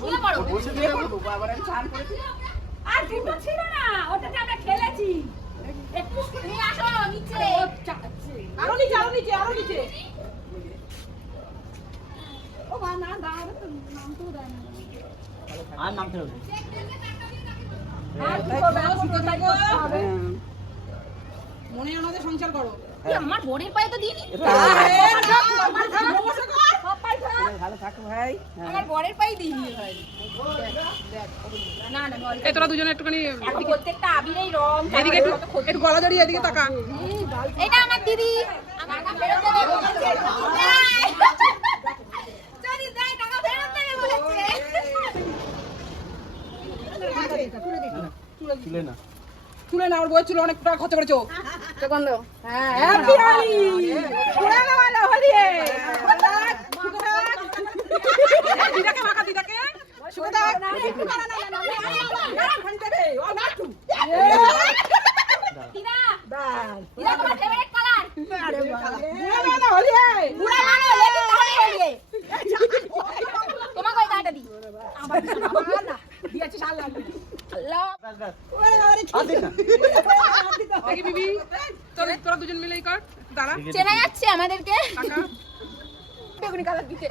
শুয়ে পড়ো। বসে দিয়ে করবো আবার আমি চান করে দিই। আর দুটো ছিল না, ওটাতে আমরা খেলেছি। একটু নিয়ে আসো নিচে। আরো নিচে আরো নিচে আরো নিচে। ও মা না দাঁড়াবে তো নাম তো দেয় না। আর নামতে হবে। আর কি করবে? শুতে থাকো। মনে আমাদের সংসার করো। কি আমার বোনের পায়ে তো দিইনি। ভালো থাকো ভাই। আমার বরের পায়ে দিইনি ভাই। না না এই তোরা দুজনে একটুখানি এখন প্রত্যেকটা আবিরেই রং। এদিকে একটু গলা জড়িয়ে এদিকে তাকা। এটা আমার দিদি। আমার টাকা ফেরত দেবে বলেছে। যদি দেয় টাকা ফেরত দেবে বলেছে। তুলে না। চুলে না ওর বই চুলে অনেক টাকা খরচ করেছো। গন্ধ। হ্যাঁ হ্যাপি হোলি। পুরা না वाला হোলি। দিদাকে মাকা দিদাকে। সুদা। না ঘন্টা রে ও নাটু। দিদা। বাস। দিদা তোমার ফেভারিট কালার। আরে বাবা। পুরা না হোলি। পুরা মানো লেকিন তাহলে হোলি। তোমাকে ওই গাটা দি। আমার না। দিয়েছি শাল লাগবে। আল্লাহ। বাস বাস। ওরে বাবারে আর দিস না। দেখি বিবি তোরা দুজন মিলেই কর দাঁড়া চেনা যাচ্ছে আমাদেরকে। টাকা বেগুনি কালার দিতে